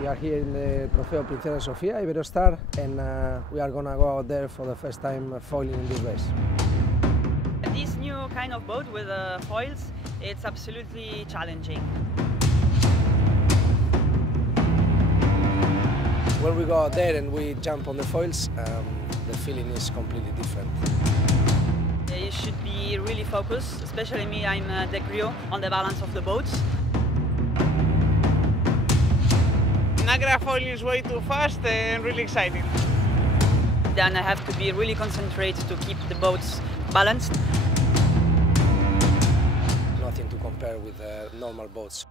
We are here in the Trofeo Princesa Sofía Iberostar, and we are gonna go out there for the first time foiling in this race. This new kind of boat with foils, it's absolutely challenging. When we go out there and we jump on the foils, the feeling is completely different. You should be really focused, especially me, I'm the crew, on the balance of the boats. Nacra foil is way too fast and really exciting. Then I have to be really concentrated to keep the boats balanced. Nothing to compare with normal boats.